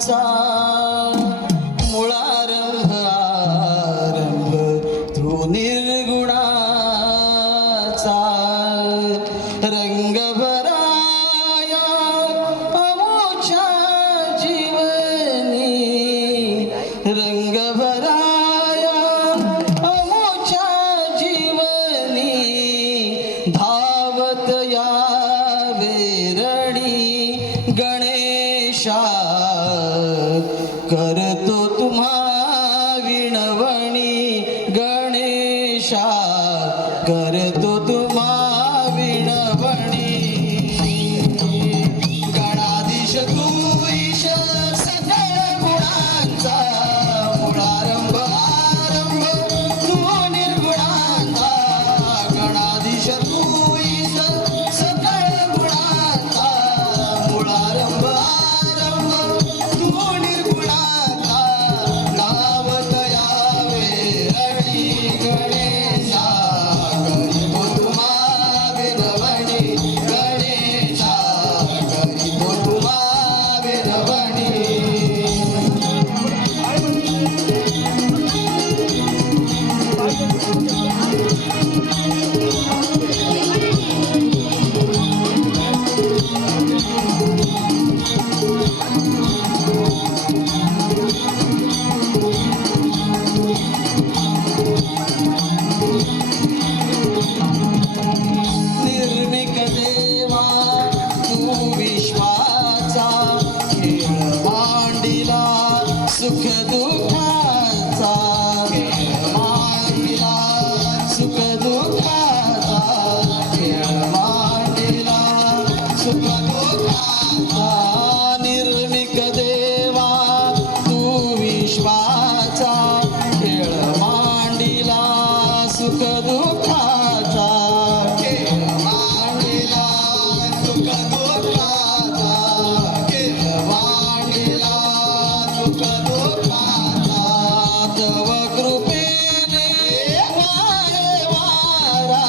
गुणांचा मुळारंभ आरंभ तू निर्गुणाचा रंग भराया अमुच्या जीवनी रंग भराया अमुच्या जीवनी धावत यावे रणी गणेशा करतो तुम्हा विणवणी गणेशा करतो तुम्हा विणवणी गणाधीश तू ईश सकळ गुणांचा मुळारंभ आरंभ तू निर्गुणांचा गणाधीश तू ईश सकळ गुणांचा मुळारंभ आरंभ तू निर्गुणांचा गावत यावे रणी गणेशा करीतो तुम्हा विनवणी गणेशा करीतो तुम्हा विनवणी निर्मिक देवा तू विश्वाचा खेळ मांडिला सुख दुःखाचा खेळ मांडिला सुख दुःखाचा खेळ मांडिला सुख दुःखाचा निर्मिक देवा तू विश्वाचा खेळ मांडिला सुख दुःखाचा खेळ मांडिला सुख दुःखाचा खेळ मांडिला सुख दुःखाचा तव कृपेने वाहे वारा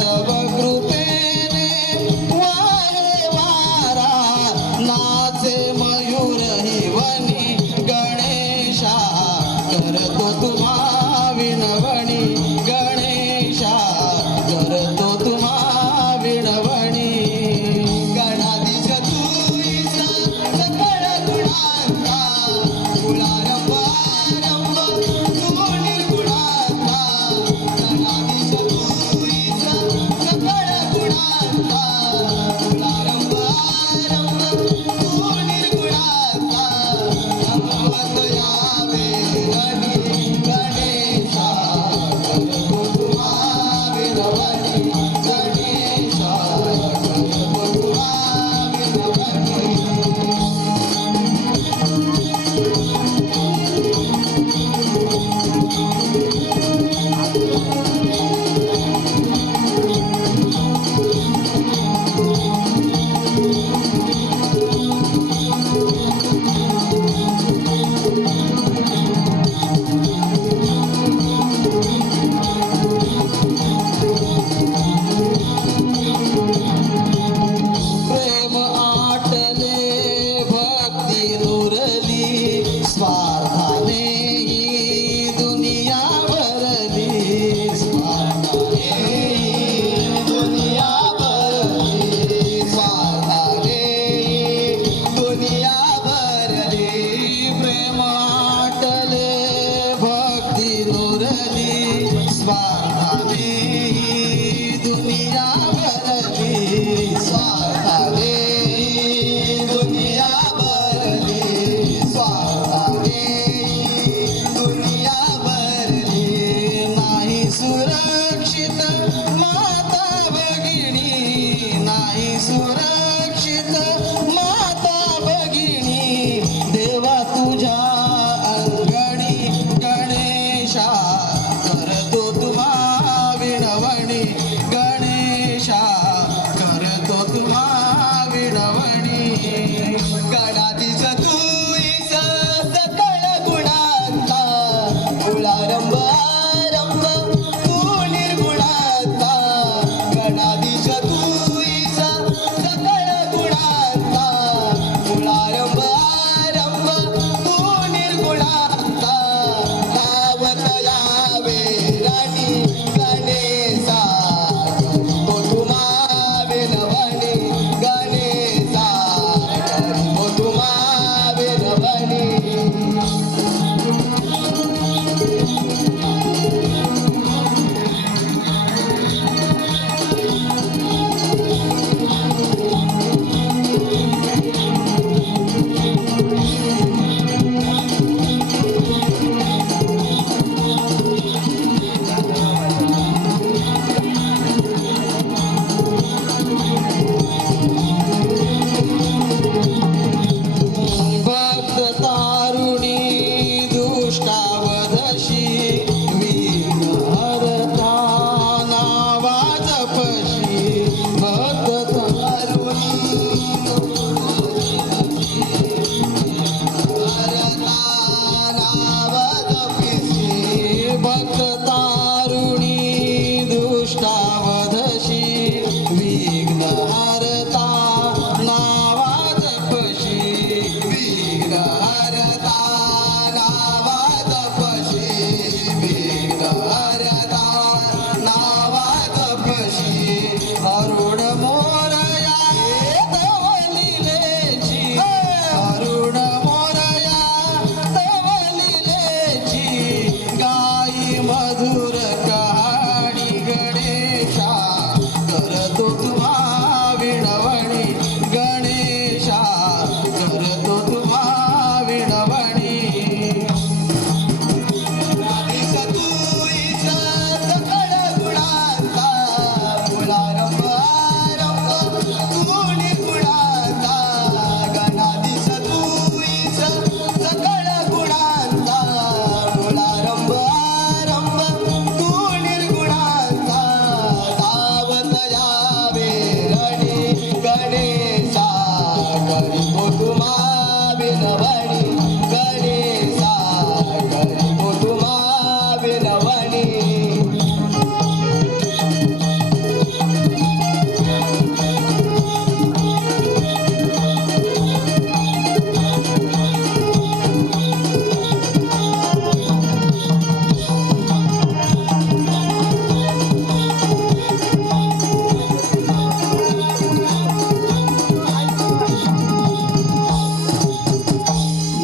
तव कृपेने वाहे वारा नाचे मयूर ही वनी गणेशा करतो तुम्हा विनवणी गणेशा करतो तुम्हा विनवणी गणाधीश तू ईश सकळ गुणांचा हरता नावा तपशी विघ्न हरता नावा तपशी अरुण मोरया तवलिलेची अरुण मोरया तवलिलेची गाई मधुर कहाणी गणेशा करतो तुम्हा विणवणी गणेशा करतो तुम्हा विणवणी सतुईचा सकळ गुणांचा मुळारंभ आरंभ गुणी गुणांचा गणादी सतुईचा सकळ गुणांचा मुळारंभ आरंभ गुणी गुणांचा धावत यावे रणी गणेशा करितो तुम्हा विनवणी गणेशा करितो तुम्हा विनवणी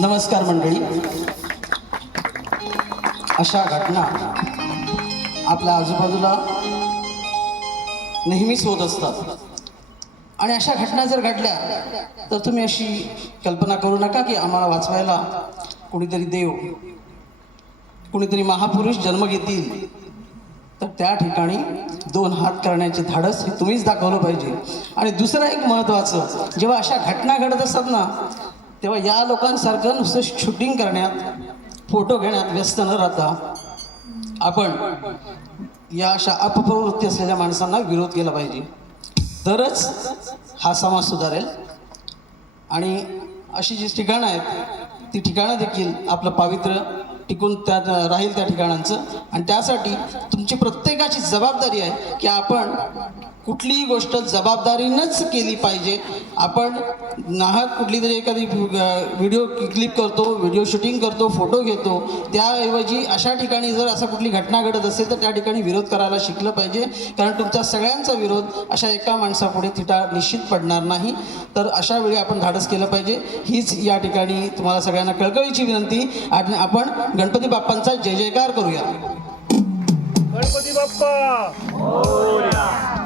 नमस्कार मंडळी. अशा घटना आपल्या आजूबाजूला नेहमीच होत असतात आणि अशा घटना जर घडल्या तर तुम्ही अशी कल्पना करू नका की आम्हाला वाचवायला कुणीतरी देव कुणीतरी महापुरुष जन्म घेतील. तर त्या ठिकाणी दोन हात करण्याचे धाडस हे तुम्हीच दाखवलं पाहिजे. आणि दुसरं एक महत्त्वाचं, जेव्हा अशा घटना घडत असतात ना तेव्हा या लोकांसारखं नुसतं शूटिंग करण्यात फोटो घेण्यात व्यस्त न राहता आपण या अशा अपप्रवृत्ती असलेल्या माणसांना विरोध केला पाहिजे. तरच हा समाज सुधारेल आणि अशी जी ठिकाणं आहेत ती ठिकाणं देखील आपलं पावित्र्य टिकून त्यात राहील त्या ठिकाणांचं. आणि त्यासाठी तुमची प्रत्येकाची जबाबदारी आहे की आपण कुठलीही गोष्ट जबाबदारीनंच केली पाहिजे. आपण नाहक कुठली तरी एखादी व्हिडिओ क्लिप करतो, व्हिडिओ शूटिंग करतो, फोटो घेतो, त्याऐवजी अशा ठिकाणी जर असं कुठली घटना घडत असेल तर त्या ठिकाणी विरोध करायला शिकलं पाहिजे. कारण तुमचा सगळ्यांचा विरोध अशा एका माणसापुढे तिटा निश्चित पडणार नाही. तर अशा वेळी आपण धाडस केलं पाहिजे. हीच या ठिकाणी तुम्हाला सगळ्यांना कळकळीची विनंती. आणि आपण गणपती बाप्पांचा जय जयकार करूया. गणपती बाप्पा मोरया.